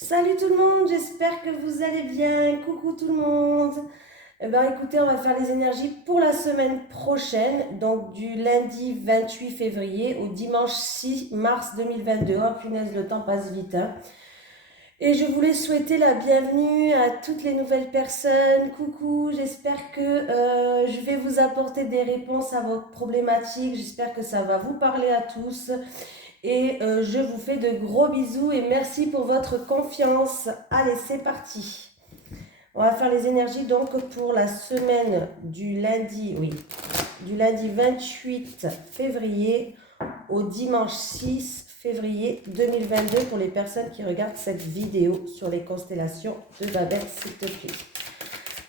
Salut tout le monde, j'espère que vous allez bien. Coucou tout le monde. Écoutez, on va faire les énergies pour la semaine prochaine, donc du lundi 28 février au dimanche 6 mars 2022. Oh punaise, le temps passe vite, hein. Et je voulais souhaiter la bienvenue à toutes les nouvelles personnes. Coucou, j'espère que je vais vous apporter des réponses à vos problématiques. J'espère que ça va vous parler à tous. Et je vous fais de gros bisous et merci pour votre confiance. Allez, c'est parti. On va faire les énergies donc pour la semaine du lundi, oui, du lundi 28 février au dimanche 6 février 2022 pour les personnes qui regardent cette vidéo sur les constellations de Babette, s'il te plaît.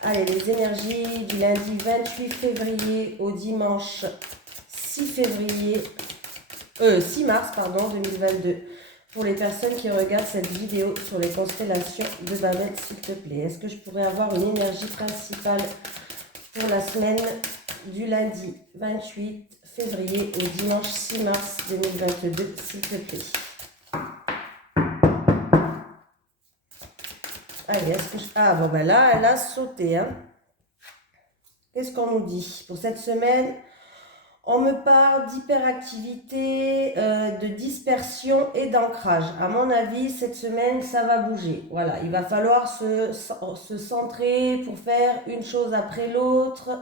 Allez, les énergies du lundi 28 février au dimanche 6 mars 2022 pour les personnes qui regardent cette vidéo sur les constellations de Babette, s'il te plaît. Est-ce que je pourrais avoir une énergie principale pour la semaine du lundi 28 février au dimanche 6 mars 2022, s'il te plaît? Allez, est-ce que je... Ah bon, ben là, elle a sauté, hein. Qu'est-ce qu'on nous dit pour cette semaine? On me parle d'hyperactivité, de dispersion et d'ancrage. À mon avis, cette semaine, ça va bouger. Voilà, il va falloir se centrer pour faire une chose après l'autre.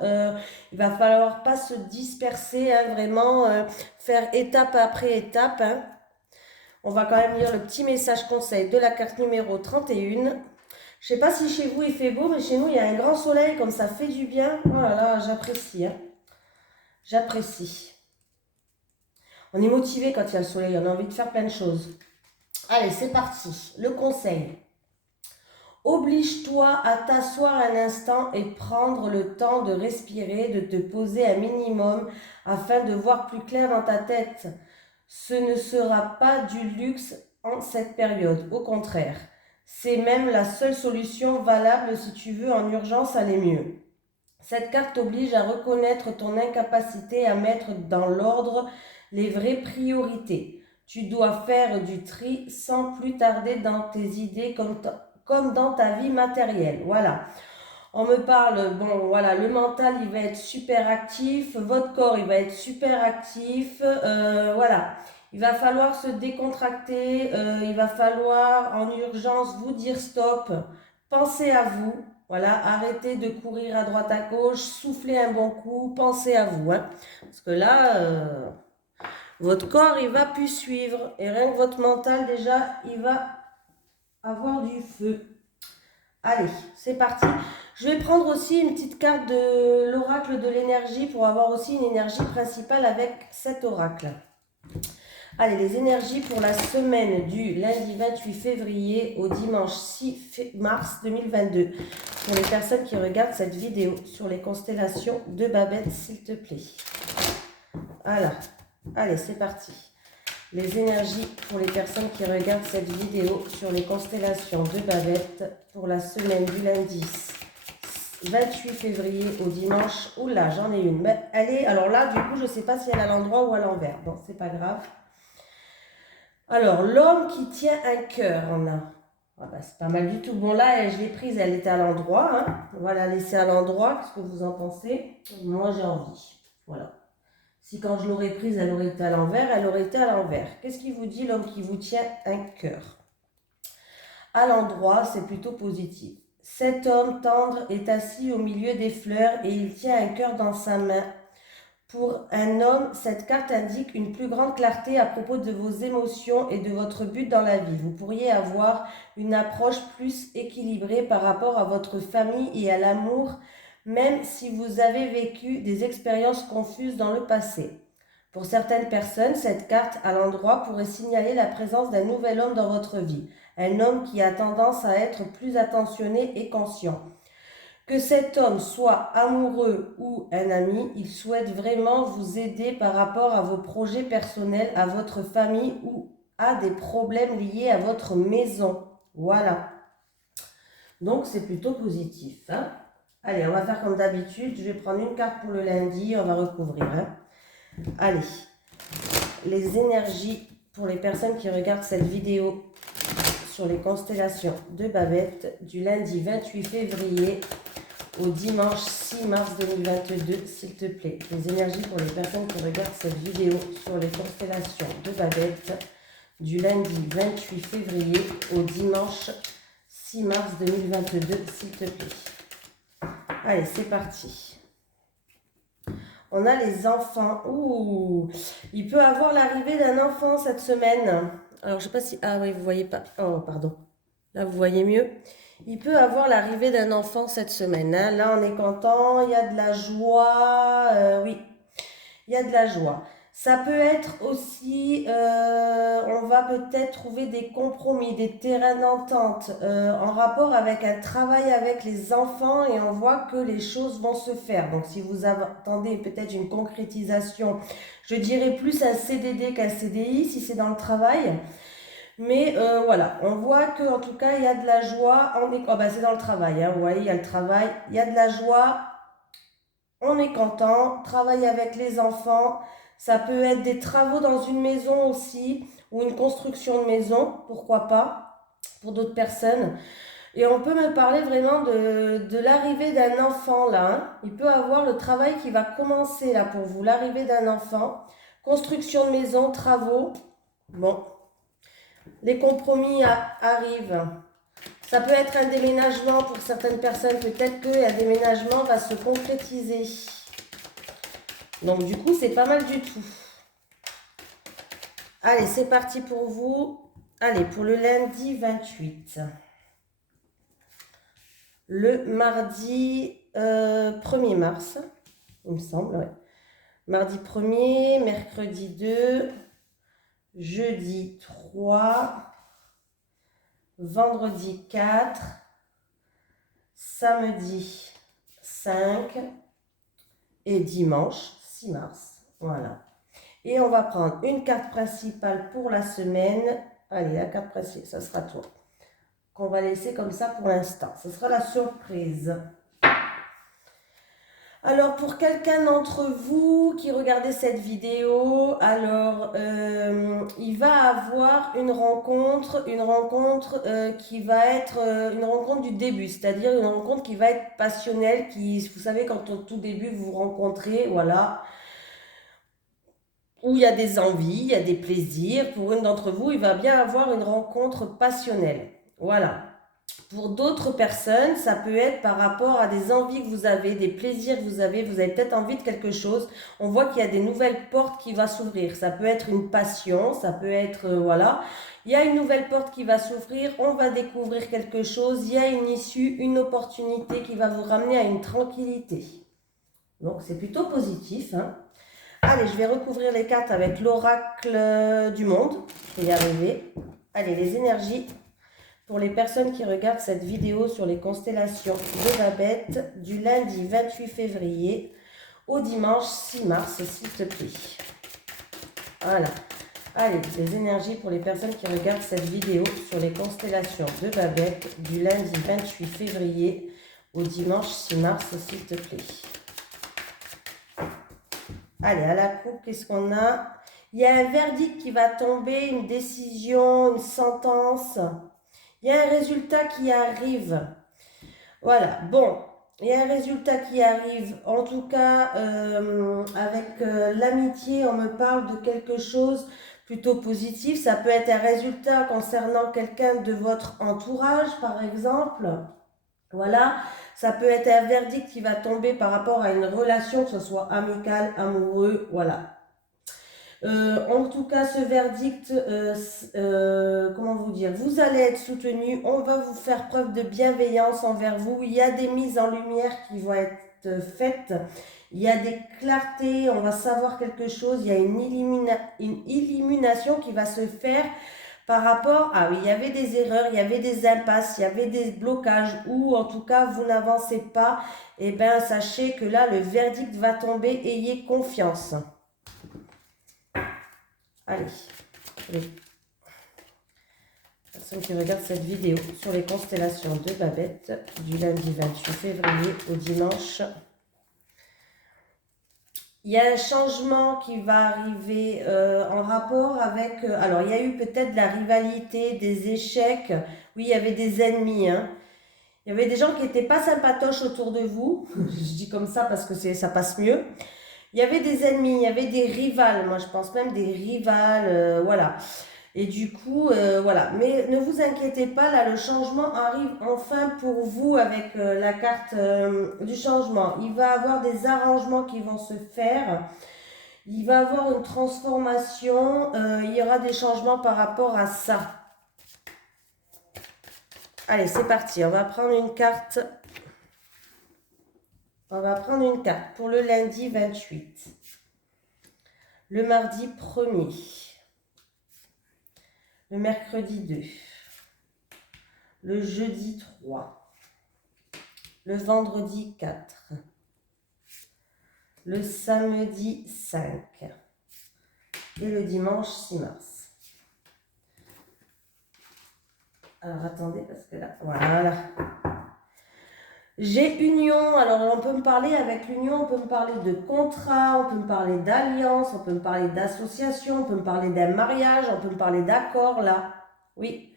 Il va falloir pas se disperser, hein, vraiment faire étape après étape, hein. On va quand même lire le petit message conseil de la carte numéro 31. Je sais pas si chez vous il fait beau, mais chez nous il y a un grand soleil, comme ça fait du bien. Oh là là, j'apprécie, hein. J'apprécie. On est motivé quand il y a le soleil, on a envie de faire plein de choses. Allez, c'est parti. Le conseil. Oblige-toi à t'asseoir un instant et prendre le temps de respirer, de te poser un minimum afin de voir plus clair dans ta tête. Ce ne sera pas du luxe en cette période, au contraire. C'est même la seule solution valable si tu veux en urgence aller mieux. Cette carte t'oblige à reconnaître ton incapacité à mettre dans l'ordre les vraies priorités. Tu dois faire du tri sans plus tarder dans tes idées comme dans ta vie matérielle. Voilà. On me parle, bon voilà, le mental il va être super actif, votre corps il va être super actif, voilà. Il va falloir se décontracter, il va falloir en urgence vous dire stop, pensez à vous, voilà, arrêtez de courir à droite à gauche, soufflez un bon coup, pensez à vous, hein. Parce que là, votre corps il va plus suivre et rien que votre mental déjà il va avoir du feu. Allez, c'est parti. Je vais prendre aussi une petite carte de l'oracle de l'énergie pour avoir aussi une énergie principale avec cet oracle. Allez, les énergies pour la semaine du lundi 28 février au dimanche 6 mars 2022. Pour les personnes qui regardent cette vidéo sur les constellations de Babette, s'il te plaît. Voilà. Allez, c'est parti. Les énergies pour les personnes qui regardent cette vidéo sur les constellations de Babette pour la semaine du lundi 28 février au dimanche. Oula, j'en ai une. Mais elle est, alors là, du coup, je ne sais pas si elle est à l'endroit ou à l'envers. Bon, c'est pas grave. Alors, l'homme qui tient un cœur, on a. Ah bah, c'est pas mal du tout. Bon, là, je l'ai prise, elle était à l'endroit, hein. On va la laisser à l'endroit. Qu'est-ce que vous en pensez? Moi, j'ai envie. Voilà. Si quand je l'aurais prise, elle aurait été à l'envers, elle aurait été à l'envers. Qu'est-ce qu'il vous dit, l'homme qui vous tient un cœur? À l'endroit, c'est plutôt positif. Cet homme tendre est assis au milieu des fleurs et il tient un cœur dans sa main. Pour un homme, cette carte indique une plus grande clarté à propos de vos émotions et de votre but dans la vie. Vous pourriez avoir une approche plus équilibrée par rapport à votre famille et à l'amour, même si vous avez vécu des expériences confuses dans le passé. Pour certaines personnes, cette carte à l'endroit pourrait signaler la présence d'un nouvel homme dans votre vie, un homme qui a tendance à être plus attentionné et conscient. Que cet homme soit amoureux ou un ami, il souhaite vraiment vous aider par rapport à vos projets personnels, à votre famille ou à des problèmes liés à votre maison. Voilà. Donc c'est plutôt positif, hein. Allez, on va faire comme d'habitude. Je vais prendre une carte pour le lundi, on va recouvrir, hein. Allez, les énergies pour les personnes qui regardent cette vidéo sur les constellations de Babette du lundi 28 février au dimanche 6 mars 2022, s'il te plaît. Les énergies pour les personnes qui regardent cette vidéo sur les constellations de Babette du lundi 28 février au dimanche 6 mars 2022, s'il te plaît. Allez, c'est parti. On a les enfants. Ouh, il peut avoir l'arrivée d'un enfant cette semaine. Alors, je sais pas si... Ah oui, vous voyez pas. Oh, pardon. Là, vous voyez mieux. Il peut avoir l'arrivée d'un enfant cette semaine. Hein. Là, on est content. Il y a de la joie. Oui, il y a de la joie. Ça peut être aussi, on va peut-être trouver des compromis, des terrains d'entente en rapport avec un travail avec les enfants et on voit que les choses vont se faire. Donc, si vous attendez peut-être une concrétisation, je dirais plus un CDD qu'un CDI si c'est dans le travail. Mais voilà, on voit qu'en tout cas, il y a de la joie. C'est dans le travail, hein, vous voyez, il y a le travail, il y a de la joie. On est content, travailler avec les enfants. Ça peut être des travaux dans une maison aussi, ou une construction de maison, pourquoi pas, pour d'autres personnes. Et on peut me parler vraiment de l'arrivée d'un enfant là. Hein. Il peut avoir le travail qui va commencer là pour vous, l'arrivée d'un enfant. Construction de maison, travaux. Bon, les compromis arrivent. Ça peut être un déménagement pour certaines personnes. Peut-être qu'un déménagement va se concrétiser. Donc, du coup, c'est pas mal du tout. Allez, c'est parti pour vous. Allez, pour le lundi 28. Le mardi 1er mars, il me semble, ouais. Mardi 1er, mercredi 2, jeudi 3, vendredi 4, samedi 5 et dimanche 6 mars. Voilà. Et on va prendre une carte principale pour la semaine. Allez, la carte principale, ça sera toi. Qu'on va laisser comme ça pour l'instant. Ce sera la surprise. Alors, pour quelqu'un d'entre vous qui regardez cette vidéo, alors, il va avoir une rencontre qui va être une rencontre du début, c'est-à-dire une rencontre qui va être passionnelle, vous savez, quand au tout début vous vous rencontrez, voilà, où il y a des envies, il y a des plaisirs. Pour une d'entre vous, il va bien avoir une rencontre passionnelle. Voilà. Pour d'autres personnes, ça peut être par rapport à des envies que vous avez, des plaisirs que vous avez peut-être envie de quelque chose. On voit qu'il y a des nouvelles portes qui vont s'ouvrir. Ça peut être une passion, ça peut être, voilà. Il y a une nouvelle porte qui va s'ouvrir, on va découvrir quelque chose, il y a une issue, une opportunité qui va vous ramener à une tranquillité. Donc, c'est plutôt positif, hein. Allez, je vais recouvrir les cartes avec l'oracle du monde. Je vais y arriver. Allez, les énergies pour les personnes qui regardent cette vidéo sur les constellations de Babette du lundi 28 février au dimanche 6 mars, s'il te plaît. Voilà. Allez, les énergies pour les personnes qui regardent cette vidéo sur les constellations de Babette du lundi 28 février au dimanche 6 mars, s'il te plaît. Allez, à la coupe, qu'est-ce qu'on a? Il y a un verdict qui va tomber, une décision, une sentence. Il y a un résultat qui arrive. Voilà, bon, il y a un résultat qui arrive. En tout cas, avec l'amitié, on me parle de quelque chose plutôt positif. Ça peut être un résultat concernant quelqu'un de votre entourage, par exemple. Voilà, ça peut être un verdict qui va tomber par rapport à une relation, que ce soit amicale, amoureux, voilà. En tout cas, ce verdict, comment vous dire, vous allez être soutenu, on va vous faire preuve de bienveillance envers vous, il y a des mises en lumière qui vont être faites, il y a des clartés, on va savoir quelque chose, il y a une illumination qui va se faire par rapport à, oui, il y avait des erreurs, il y avait des impasses, il y avait des blocages, ou en tout cas, vous n'avancez pas, et bien, sachez que là, le verdict va tomber, ayez confiance. Allez, les personnes qui regardent cette vidéo sur les constellations de Babette du lundi 28 février au dimanche. il y a un changement qui va arriver en rapport avec... alors, il y a eu peut-être de la rivalité, des échecs. Oui, il y avait des ennemis, hein. Il y avait des gens qui n'étaient pas sympatoches autour de vous. Je dis comme ça parce que ça passe mieux. Il y avait des ennemis, il y avait des rivales. Moi, je pense même des rivales. Voilà. Et du coup, voilà. Mais ne vous inquiétez pas, là, le changement arrive enfin pour vous avec la carte du changement. Il va y avoir des arrangements qui vont se faire. Il va y avoir une transformation. Il y aura des changements par rapport à ça. Allez, c'est parti. On va prendre une carte. On va prendre une carte pour le lundi 28. Le mardi 1er. Le mercredi 2. Le jeudi 3. Le vendredi 4. Le samedi 5. Et le dimanche 6 mars. Alors attendez, parce que là, voilà. J'ai union, alors on peut me parler avec l'union, on peut me parler de contrat, on peut me parler d'alliance, on peut me parler d'association, on peut me parler d'un mariage, on peut me parler d'accord là. Oui.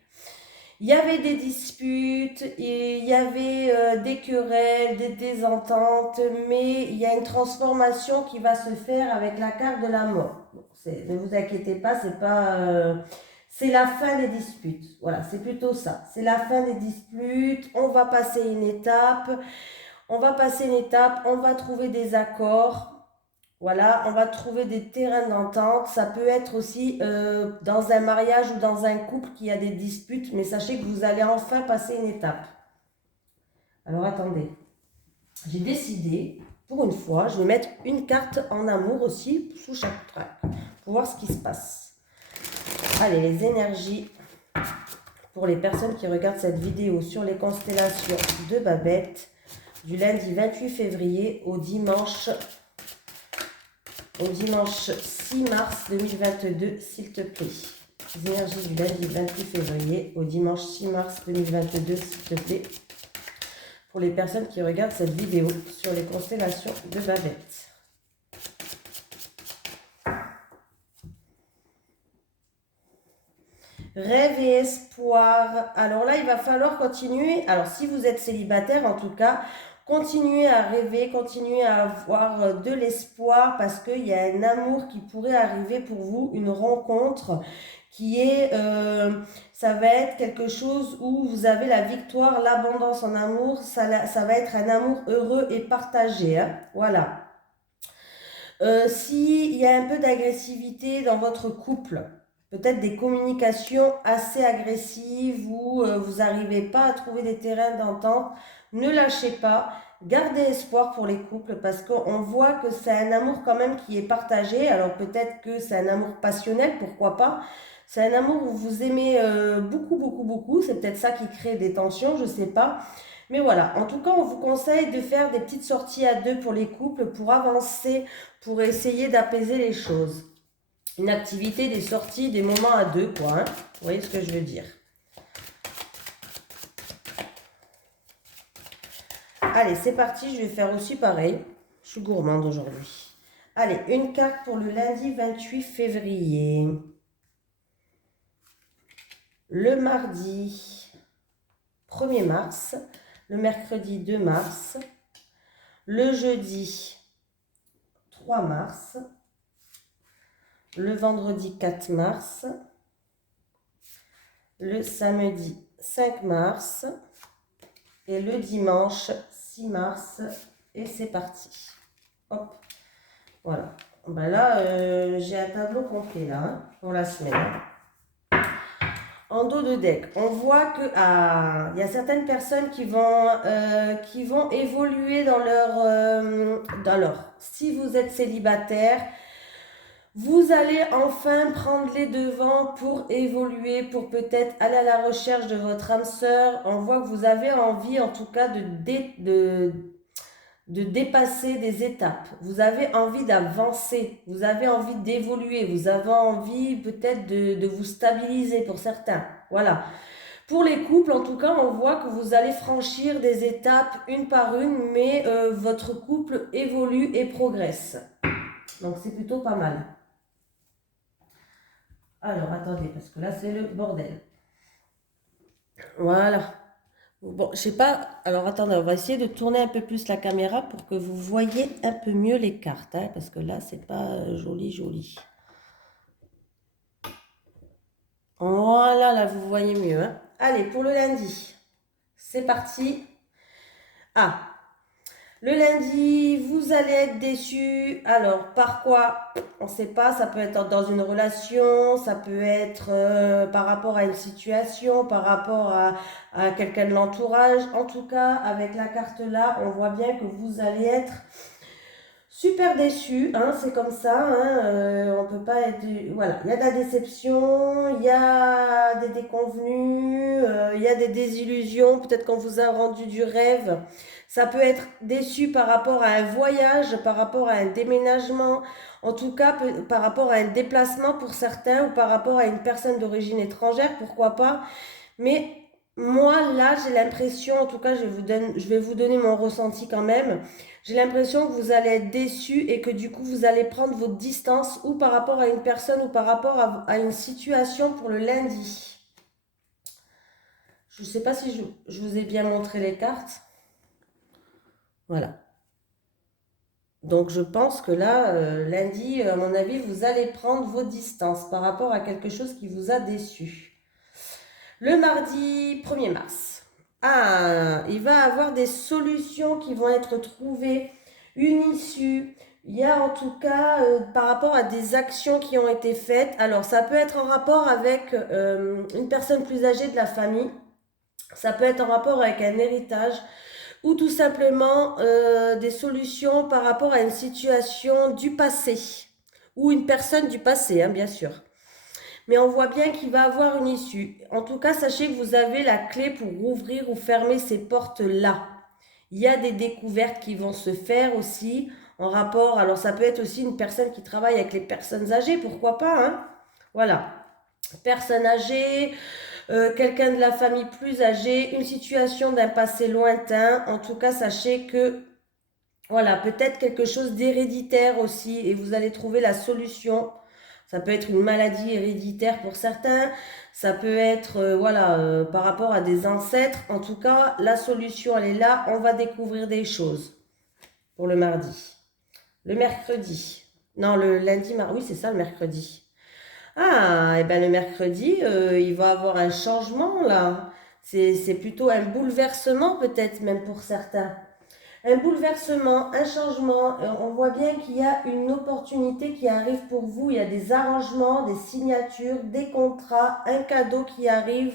Il y avait des disputes, il y avait des querelles, des désententes, mais il y a une transformation qui va se faire avec la carte de la mort. Bon, ne vous inquiétez pas, c'est pas... c'est la fin des disputes. Voilà, c'est plutôt ça. C'est la fin des disputes. On va passer une étape. On va passer une étape. On va trouver des accords. Voilà, on va trouver des terrains d'entente. Ça peut être aussi dans un mariage ou dans un couple qui a des disputes. Mais sachez que vous allez enfin passer une étape. Alors attendez. J'ai décidé, pour une fois, je vais mettre une carte en amour aussi sous chaque track pour voir ce qui se passe. Allez, les énergies pour les personnes qui regardent cette vidéo sur les constellations de Babette du lundi 28 février au dimanche 6 mars 2022, s'il te plaît. Les énergies du lundi 28 février au dimanche 6 mars 2022, s'il te plaît, pour les personnes qui regardent cette vidéo sur les constellations de Babette. Rêve et espoir. Alors là, il va falloir continuer. Alors, si vous êtes célibataire, en tout cas, continuez à rêver, continuez à avoir de l'espoir parce qu'il y a un amour qui pourrait arriver pour vous, une rencontre qui est, ça va être quelque chose où vous avez la victoire, l'abondance en amour. Ça va être un amour heureux et partagé. Hein. Voilà. S'il y a un peu d'agressivité dans votre couple, peut-être des communications assez agressives où vous n'arrivez pas à trouver des terrains d'entente, ne lâchez pas, gardez espoir pour les couples parce qu'on voit que c'est un amour quand même qui est partagé. Alors peut-être que c'est un amour passionnel, pourquoi pas. C'est un amour où vous aimez beaucoup, beaucoup, beaucoup. C'est peut-être ça qui crée des tensions, je ne sais pas. Mais voilà, en tout cas, on vous conseille de faire des petites sorties à deux pour les couples, pour avancer, pour essayer d'apaiser les choses. Une activité, des sorties, des moments à deux, quoi. Hein. Vous voyez ce que je veux dire. Allez, c'est parti. Je vais faire aussi pareil. Je suis gourmande aujourd'hui. Allez, une carte pour le lundi 28 février. Le mardi 1er mars. Le mercredi 2 mars. Le jeudi 3 mars. Le vendredi 4 mars, le samedi 5 mars et le dimanche 6 mars. Et c'est parti. Hop, voilà. Ben là, j'ai un tableau complet là, hein, pour la semaine. En dos de deck, on voit que y a certaines personnes qui vont évoluer dans leur... si vous êtes célibataire, vous allez enfin prendre les devants pour évoluer, pour peut-être aller à la recherche de votre âme sœur. On voit que vous avez envie en tout cas de dépasser des étapes. Vous avez envie d'avancer, vous avez envie d'évoluer, vous avez envie peut-être de vous stabiliser pour certains. Voilà. Pour les couples, en tout cas, on voit que vous allez franchir des étapes une par une, mais votre couple évolue et progresse. Donc c'est plutôt pas mal. Alors attendez, parce que là c'est le bordel. Voilà. Bon, je sais pas. Alors attendez, on va essayer de tourner un peu plus la caméra pour que vous voyez un peu mieux les cartes, hein, parce que là c'est pas joli joli. Voilà, là vous voyez mieux, hein. Allez, pour le lundi, c'est parti. Ah, le lundi, vous allez être déçu. Alors, par quoi? On ne sait pas. Ça peut être dans une relation, ça peut être par rapport à une situation, par rapport à quelqu'un de l'entourage. En tout cas, avec la carte là, on voit bien que vous allez être super déçu, hein, c'est comme ça, hein, on peut pas être... Voilà, il y a de la déception, il y a des déconvenus, il y a des désillusions, peut-être qu'on vous a rendu du rêve. Ça peut être déçu par rapport à un voyage, par rapport à un déménagement, en tout cas par rapport à un déplacement pour certains ou par rapport à une personne d'origine étrangère, pourquoi pas. Mais moi, là, j'ai l'impression, en tout cas, je vais vous donner mon ressenti quand même. J'ai l'impression que vous allez être déçu et que du coup, vous allez prendre votre distance ou par rapport à une personne ou par rapport à une situation pour le lundi. Je ne sais pas si je vous ai bien montré les cartes. Voilà. Donc, je pense que là, lundi, à mon avis, vous allez prendre vos distances par rapport à quelque chose qui vous a déçu. Le mardi 1er mars. Ah, il va y avoir des solutions qui vont être trouvées, une issue. Il y a en tout cas par rapport à des actions qui ont été faites. Alors, ça peut être en rapport avec une personne plus âgée de la famille. Ça peut être en rapport avec un héritage ou tout simplement des solutions par rapport à une situation du passé ou une personne du passé, hein, bien sûr. Mais on voit bien qu'il va avoir une issue. En tout cas, sachez que vous avez la clé pour ouvrir ou fermer ces portes-là. Il y a des découvertes qui vont se faire aussi en rapport. Alors, ça peut être aussi une personne qui travaille avec les personnes âgées, pourquoi pas, hein? Voilà. Personne âgée, quelqu'un de la famille plus âgée, une situation d'un passé lointain. En tout cas, sachez que voilà, peut-être quelque chose d'héréditaire aussi, et vous allez trouver la solution. Ça peut être une maladie héréditaire pour certains, ça peut être voilà, par rapport à des ancêtres. En tout cas, la solution, elle est là. On va découvrir des choses pour le mardi. Le mercredi. Non, le lundi, oui, c'est ça, le mercredi. Ah, et ben le mercredi, il va avoir un changement là. C'est plutôt un bouleversement peut-être même pour certains. Un bouleversement, un changement, on voit bien qu'il y a une opportunité qui arrive pour vous, il y a des arrangements, des signatures, des contrats, un cadeau qui arrive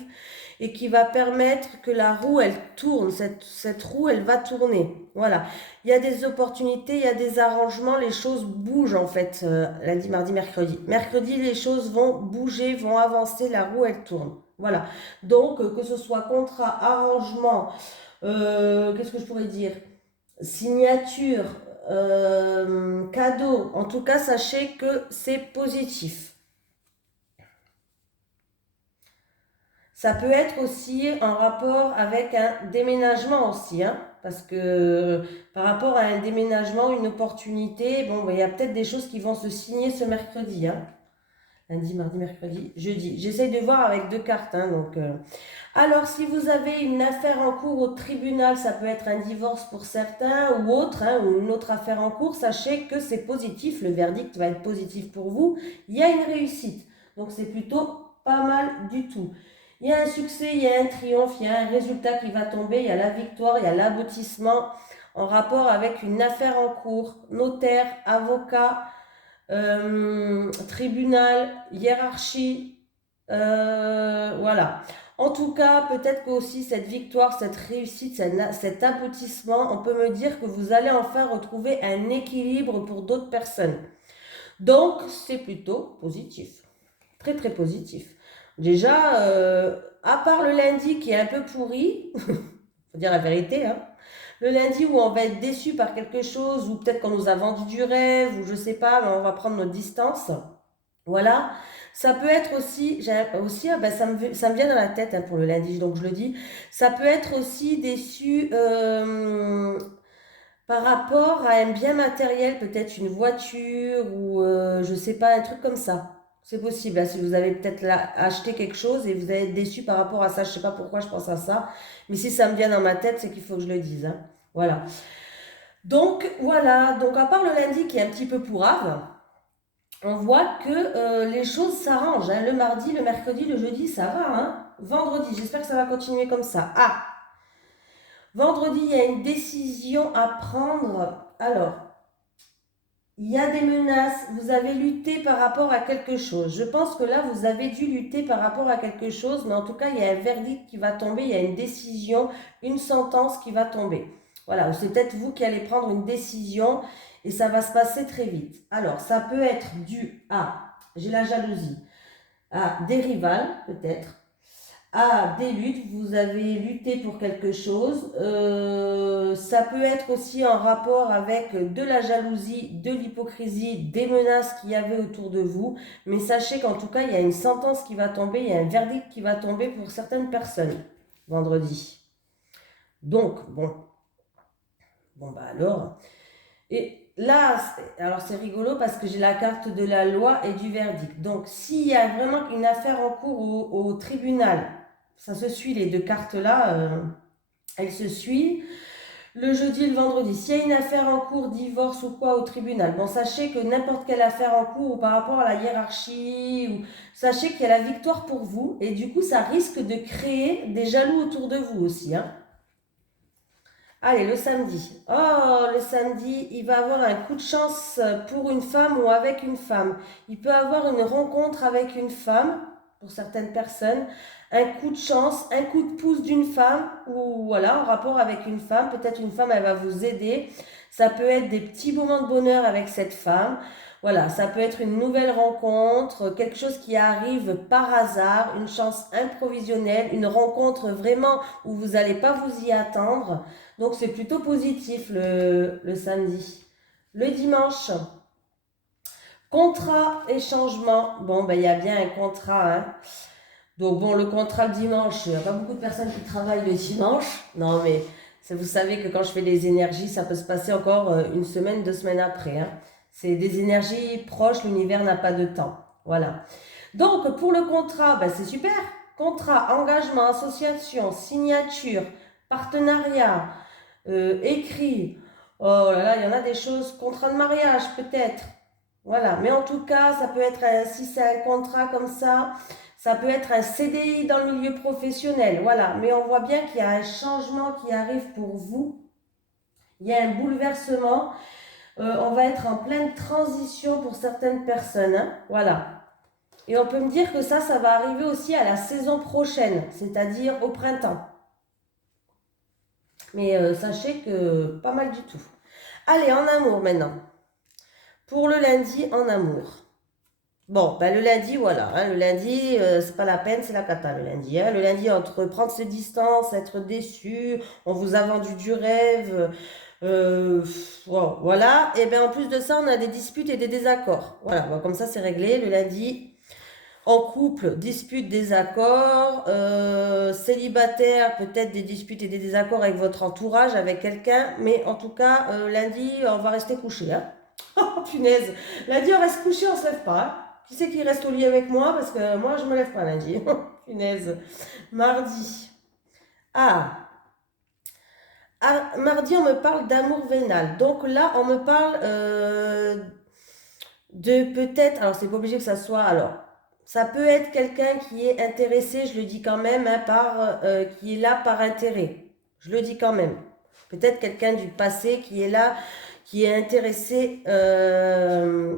et qui va permettre que la roue, elle tourne, cette roue, elle va tourner. Voilà, il y a des opportunités, il y a des arrangements, les choses bougent en fait, lundi, mardi, mercredi. Mercredi, les choses vont bouger, vont avancer, la roue, elle tourne. Voilà, donc que ce soit contrat, arrangement, qu'est-ce que je pourrais dire? Signature, cadeau, en tout cas, sachez que c'est positif. Ça peut être aussi en rapport avec un déménagement aussi, hein, parce que par rapport à un déménagement, une opportunité, bon, ben, il y a peut-être des choses qui vont se signer ce mercredi, hein. Lundi, mardi, mercredi, jeudi. J'essaye de voir avec deux cartes, hein, donc... Alors, si vous avez une affaire en cours au tribunal, ça peut être un divorce pour certains ou autre, hein, ou une autre affaire en cours, sachez que c'est positif, le verdict va être positif pour vous. Il y a une réussite, donc c'est plutôt pas mal du tout. Il y a un succès, il y a un triomphe, il y a un résultat qui va tomber, il y a la victoire, il y a l'aboutissement en rapport avec une affaire en cours, notaire, avocat, tribunal, hiérarchie, voilà. En tout cas, peut-être que aussi cette victoire, cette réussite, cet aboutissement, on peut me dire que vous allez enfin retrouver un équilibre pour d'autres personnes. Donc, c'est plutôt positif. Très, très positif. Déjà, à part le lundi qui est un peu pourri, faut dire la vérité, hein, le lundi où on va être déçu par quelque chose, ou peut-être qu'on nous a vendu du rêve, ou je sais pas, mais on va prendre notre distance. Voilà. Ça peut être aussi, ah ben ça me vient dans la tête hein, pour le lundi, donc je le dis. Ça peut être aussi déçu par rapport à un bien matériel, peut-être une voiture ou je sais pas, un truc comme ça. C'est possible, hein, si vous avez peut-être acheté quelque chose et vous allez être déçu par rapport à ça. Je sais pas pourquoi je pense à ça, mais si ça me vient dans ma tête, c'est qu'il faut que je le dise, hein. Voilà. Donc voilà, donc à part le lundi qui est un petit peu pourrave, on voit que les choses s'arrangent, hein. Le mardi, le mercredi, le jeudi, ça va, hein. Vendredi, j'espère que ça va continuer comme ça. Ah, vendredi, il y a une décision à prendre. Alors, il y a des menaces, vous avez lutté par rapport à quelque chose. Je pense que là, vous avez dû lutter par rapport à quelque chose, mais en tout cas, il y a un verdict qui va tomber, il y a une décision, une sentence qui va tomber. Voilà, ou c'est peut-être vous qui allez prendre une décision et ça va se passer très vite. Alors, ça peut être dû à, j'ai la jalousie, à des rivales, peut-être, à des luttes, vous avez lutté pour quelque chose. Ça peut être aussi en rapport avec de la jalousie, de l'hypocrisie, des menaces qu'il y avait autour de vous. Mais sachez qu'en tout cas, il y a une sentence qui va tomber, il y a un verdict qui va tomber pour certaines personnes vendredi. Donc, bon bah alors. Et là, alors c'est rigolo parce que j'ai la carte de la loi et du verdict. Donc, s'il y a vraiment une affaire en cours au tribunal, ça se suit les deux cartes-là, elles se suivent. Le jeudi et le vendredi, s'il y a une affaire en cours, divorce ou quoi au tribunal, bon, sachez que n'importe quelle affaire en cours ou par rapport à la hiérarchie, ou, sachez qu'il y a la victoire pour vous et du coup, ça risque de créer des jaloux autour de vous aussi, hein. Allez, le samedi. Oh, le samedi, il va avoir un coup de chance pour une femme ou avec une femme. Il peut avoir une rencontre avec une femme, pour certaines personnes, un coup de chance, un coup de pouce d'une femme, ou voilà, en rapport avec une femme. Peut-être une femme, elle va vous aider. Ça peut être des petits moments de bonheur avec cette femme. Voilà, ça peut être une nouvelle rencontre, quelque chose qui arrive par hasard, une chance improvisionnelle, une rencontre vraiment où vous n'allez pas vous y attendre. Donc c'est plutôt positif le samedi. Le dimanche, contrat et changement. Bon, ben il y a bien un contrat, hein. Donc bon, le contrat le dimanche, il n'y a pas beaucoup de personnes qui travaillent le dimanche. Non, mais vous savez que quand je fais des énergies, ça peut se passer encore une semaine, 2 semaines après, hein. C'est des énergies proches, l'univers n'a pas de temps. Voilà. Donc pour le contrat, ben, c'est super. Contrat, engagement, association, signature, partenariat, écrit. Oh là là, il y en a des choses, contrat de mariage peut-être. Voilà, mais en tout cas, ça peut être, si c'est un contrat comme ça peut être un CDI dans le milieu professionnel. Voilà, mais on voit bien qu'il y a un changement qui arrive pour vous. Il y a un bouleversement. On va être en pleine transition pour certaines personnes, hein. Voilà. Et on peut me dire que ça va arriver aussi à la saison prochaine, c'est-à-dire au printemps. Mais sachez que pas mal du tout. Allez, en amour maintenant. Pour le lundi, en amour. Bon, ben le lundi, voilà, hein, le lundi, c'est pas la peine, c'est la cata le lundi, hein. Le lundi, entre prendre ses distances, être déçu, on vous a vendu du rêve, wow, voilà. Et bien en plus de ça, on a des disputes et des désaccords. Voilà, bon, comme ça c'est réglé. Le lundi, en couple, disputes, désaccords, célibataire, peut-être des disputes et des désaccords avec votre entourage, avec quelqu'un, mais en tout cas, lundi, on va rester couché, hein. Oh, punaise, lundi, on reste couché, on se lève pas, hein. Qui c'est qui reste au lit avec moi? Parce que moi, je me lève pas lundi. Punaise. Mardi. Ah. Mardi, on me parle d'amour vénal. Donc là, on me parle de peut-être, alors c'est pas obligé que ça soit, alors ça peut être quelqu'un qui est intéressé, je le dis quand même, hein, qui est là par intérêt. Je le dis quand même. Peut-être quelqu'un du passé qui est là, qui est intéressé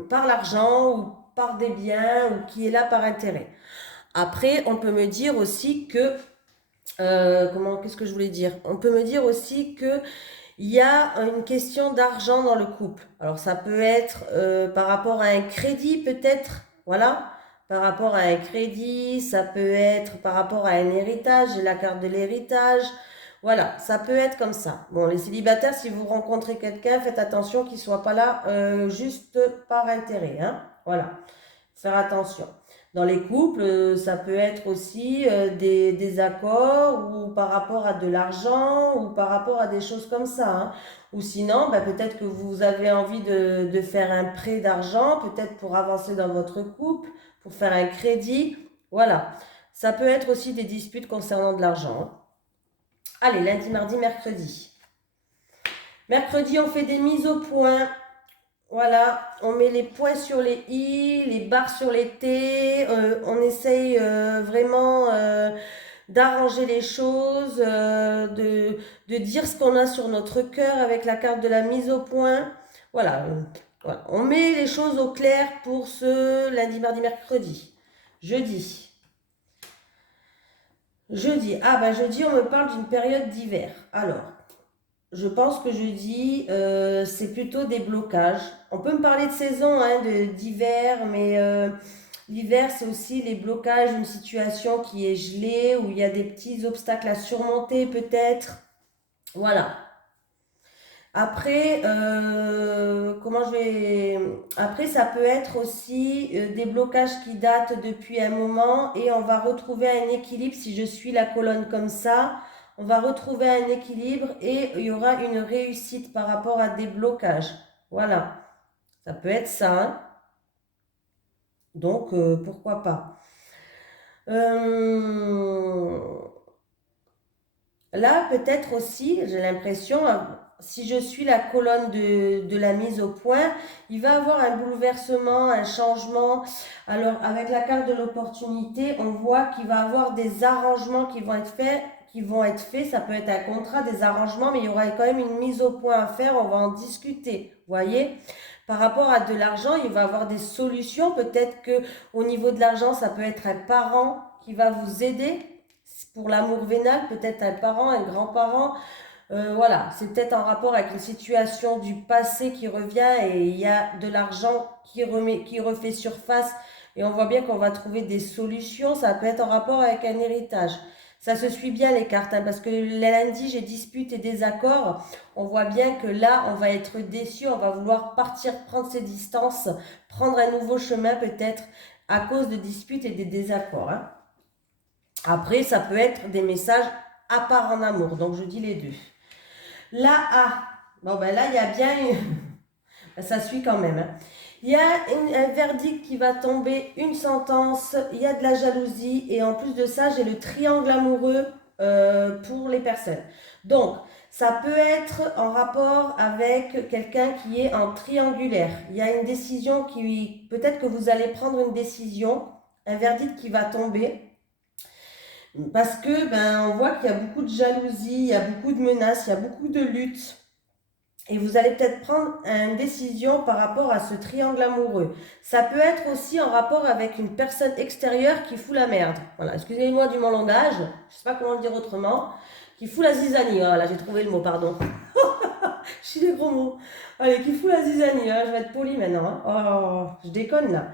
par l'argent ou par des biens ou qui est là par intérêt. Après, on peut me dire aussi que, qu'est-ce que je voulais dire? On peut me dire aussi que il y a une question d'argent dans le couple. Alors ça peut être par rapport à un crédit peut-être, voilà. Par rapport à un crédit, ça peut être par rapport à un héritage, la carte de l'héritage. Voilà, ça peut être comme ça. Bon, les célibataires, si vous rencontrez quelqu'un, faites attention qu'il ne soit pas là juste par intérêt, hein. Voilà, faire attention. Dans les couples, ça peut être aussi des accords ou par rapport à de l'argent ou par rapport à des choses comme ça, hein. Ou sinon, bah, peut-être que vous avez envie de faire un prêt d'argent, peut-être pour avancer dans votre couple, pour faire un crédit. Voilà. Ça peut être aussi des disputes concernant de l'argent, hein. Allez, lundi, mardi, mercredi. Mercredi, on fait des mises au point. Voilà, on met les points sur les i, les barres sur les t, on essaye vraiment d'arranger les choses, de dire ce qu'on a sur notre cœur avec la carte de la mise au point. Voilà, voilà. On met les choses au clair pour ce lundi, mardi, mercredi. Jeudi. Jeudi, ah bah jeudi on me parle d'une période d'hiver. Alors, je pense que jeudi, c'est plutôt des blocages. On peut me parler de saison, hein, d'hiver, mais l'hiver, c'est aussi les blocages, une situation qui est gelée, où il y a des petits obstacles à surmonter peut-être. Voilà. Après, comment je vais... Après, ça peut être aussi des blocages qui datent depuis un moment et on va retrouver un équilibre. Si je suis la colonne comme ça, on va retrouver un équilibre et il y aura une réussite par rapport à des blocages. Voilà, ça peut être ça, hein. Donc, pourquoi pas. Euh, Là, peut-être aussi, j'ai l'impression, si je suis la colonne de la mise au point, il va y avoir un bouleversement, un changement. Alors, avec la carte de l'opportunité, on voit qu'il va y avoir des arrangements qui vont être faits, Ça peut être un contrat, des arrangements, mais il y aura quand même une mise au point à faire. On va en discuter. Vous voyez? Par rapport à de l'argent, il va y avoir des solutions. Peut-être que au niveau de l'argent, ça peut être un parent qui va vous aider pour l'amour vénal, peut-être un parent, un grand-parent. Voilà, c'est peut-être en rapport avec une situation du passé qui revient et il y a de l'argent qui refait surface et on voit bien qu'on va trouver des solutions. Ça peut être en rapport avec un héritage. Ça se suit bien les cartes, hein, parce que le lundi, j'ai dispute et désaccord. On voit bien que là, on va être déçu, on va vouloir partir, prendre ses distances, prendre un nouveau chemin peut-être à cause de disputes et des désaccords, hein. Après, ça peut être des messages à part en amour, donc je dis les deux. La A, bon ben là, il y a bien ça suit quand même, hein. Il y a un verdict qui va tomber, une sentence, il y a de la jalousie et en plus de ça, j'ai le triangle amoureux pour les personnes. Donc, ça peut être en rapport avec quelqu'un qui est en triangulaire. Il y a une décision qui, peut-être que vous allez prendre une décision, un verdict qui va tomber. Parce que ben, on voit qu'il y a beaucoup de jalousie, il y a beaucoup de menaces, il y a beaucoup de luttes. Et vous allez peut-être prendre une décision par rapport à ce triangle amoureux. Ça peut être aussi en rapport avec une personne extérieure qui fout la merde. Voilà, excusez-moi du mon langage, je ne sais pas comment le dire autrement. Qui fout la zizanie, voilà, j'ai trouvé le mot, pardon. Je suis des gros mots. Allez, qui fout la zizanie, hein, je vais être poli maintenant, hein. Oh, je déconne là.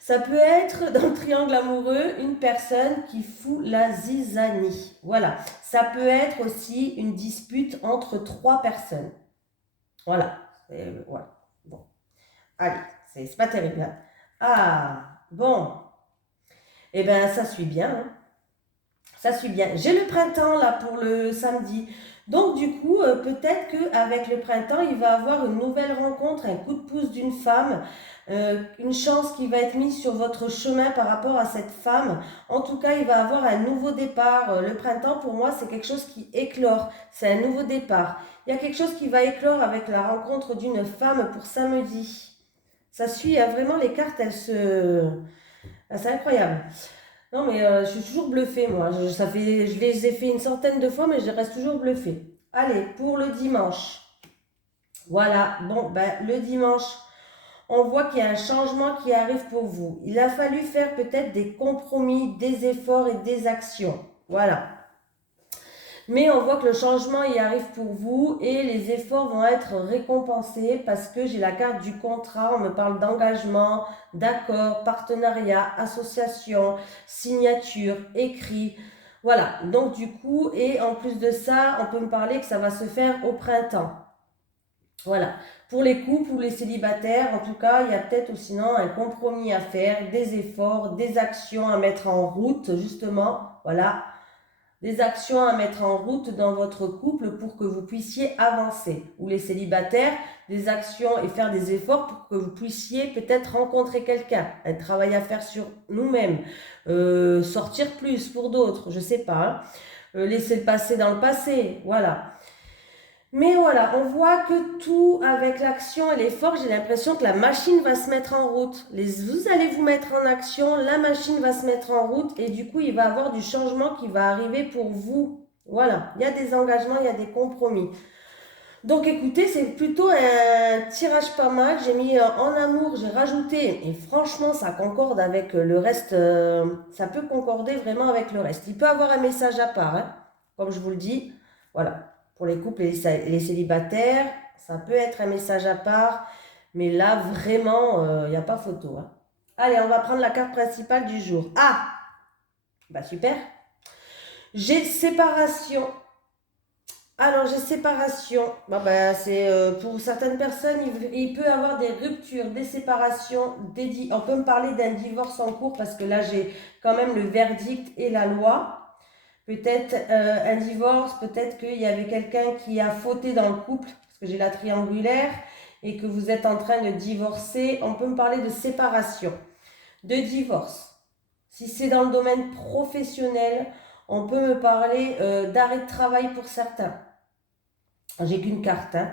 Ça peut être dans le triangle amoureux une personne qui fout la zizanie. Voilà. Ça peut être aussi une dispute entre trois personnes. Voilà. Voilà. Bon. Allez, c'est pas terrible, hein. Ah, bon. Eh bien, ça suit bien, hein. Ça suit bien. J'ai le printemps là pour le samedi. Donc du coup, peut-être qu'avec le printemps, il va avoir une nouvelle rencontre, un coup de pouce d'une femme, une chance qui va être mise sur votre chemin par rapport à cette femme. En tout cas, il va avoir un nouveau départ. Le printemps, pour moi, c'est quelque chose qui éclore. C'est un nouveau départ. Il y a quelque chose qui va éclore avec la rencontre d'une femme pour samedi. Ça suit, hein, vraiment, les cartes, elles se... Ah, c'est incroyable. Non, mais je suis toujours bluffée, moi. Je les ai fait une centaine de fois, mais je reste toujours bluffée. Allez, pour le dimanche. Voilà, bon, ben, le dimanche, on voit qu'il y a un changement qui arrive pour vous. Il a fallu faire peut-être des compromis, des efforts et des actions. Voilà. Mais on voit que le changement y arrive pour vous et les efforts vont être récompensés parce que j'ai la carte du contrat, on me parle d'engagement, d'accord, partenariat, association, signature, écrit. Voilà, donc du coup, et en plus de ça, on peut me parler que ça va se faire au printemps. Voilà. Pour les couples ou les célibataires, en tout cas, il y a peut-être ou sinon un compromis à faire, des efforts, des actions à mettre en route, justement. Voilà, des actions à mettre en route dans votre couple pour que vous puissiez avancer. Ou les célibataires, des actions et faire des efforts pour que vous puissiez peut-être rencontrer quelqu'un. Un travail à faire sur nous-mêmes. Sortir plus pour d'autres, je sais pas, hein. Laisser le passé dans le passé, voilà. Mais voilà, on voit que tout avec l'action et l'effort, j'ai l'impression que la machine va se mettre en route. Vous allez vous mettre en action, la machine va se mettre en route et du coup, il va y avoir du changement qui va arriver pour vous. Voilà, il y a des engagements, il y a des compromis. Donc écoutez, c'est plutôt un tirage pas mal. J'ai mis en amour, j'ai rajouté, et franchement, ça concorde avec le reste, ça peut concorder vraiment avec le reste. Il peut avoir un message à part, hein, comme je vous le dis. Voilà, pour les couples et les célibataires, ça peut être un message à part, mais là, vraiment, il n'y a pas photo, hein. Allez, on va prendre la carte principale du jour. Ah, bah super. J'ai séparation. Alors, j'ai séparation. Bon, ben, c'est pour certaines personnes, il peut y avoir des ruptures, des séparations, on peut me parler d'un divorce en cours parce que là, j'ai quand même le verdict et la loi. Peut-être un divorce, peut-être qu'il y avait quelqu'un qui a fauté dans le couple, parce que j'ai la triangulaire, et que vous êtes en train de divorcer. On peut me parler de séparation, de divorce. Si c'est dans le domaine professionnel, on peut me parler d'arrêt de travail pour certains. J'ai qu'une carte, hein.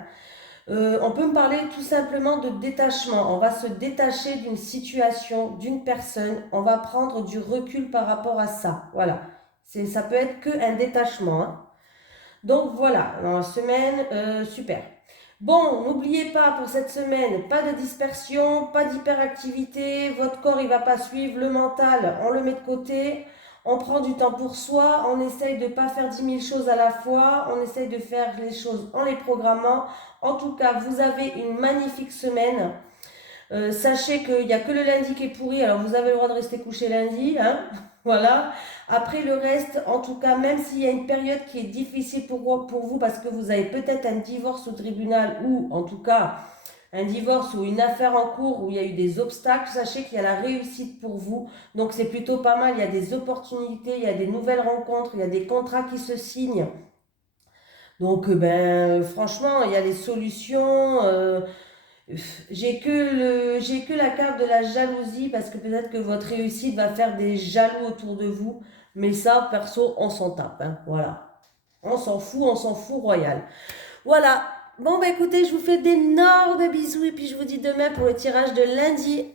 On peut me parler tout simplement de détachement. On va se détacher d'une situation, d'une personne. On va prendre du recul par rapport à ça. Voilà. Ça peut être qu'un détachement, hein. Donc voilà, dans la semaine, super. Bon, n'oubliez pas pour cette semaine, pas de dispersion, pas d'hyperactivité, votre corps il va pas suivre, le mental on le met de côté, on prend du temps pour soi, on essaye de ne pas faire 10 000 choses à la fois, on essaye de faire les choses en les programmant. En tout cas, vous avez une magnifique semaine. Sachez qu'il n'y a que le lundi qui est pourri, alors vous avez le droit de rester couché lundi, hein. Voilà. Après le reste, en tout cas, même s'il y a une période qui est difficile pour vous parce que vous avez peut-être un divorce au tribunal ou en tout cas un divorce ou une affaire en cours où il y a eu des obstacles, sachez qu'il y a la réussite pour vous. Donc c'est plutôt pas mal, il y a des opportunités, il y a des nouvelles rencontres, il y a des contrats qui se signent. Donc franchement, il y a les solutions. J'ai que la carte de la jalousie parce que peut-être que votre réussite va faire des jaloux autour de vous. Mais ça, perso, on s'en tape, hein. Voilà. On s'en fout royal. Voilà. Bon, bah écoutez, je vous fais d'énormes bisous et puis je vous dis demain pour le tirage de lundi.